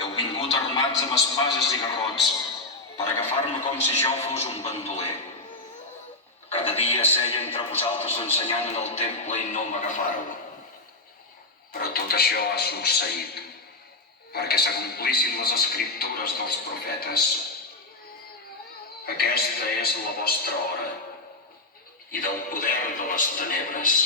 Heu vingut armats amb espases i garrots per agafar-me com si jo fos un bandoler. Cada dia seia entre vosaltres ensenyant en el temple i no m'agafàreu. Però tot això ha succeït perquè s'acomplissin les escriptures dels profetes. Aquesta és la vostra hora i del poder de les tenebres.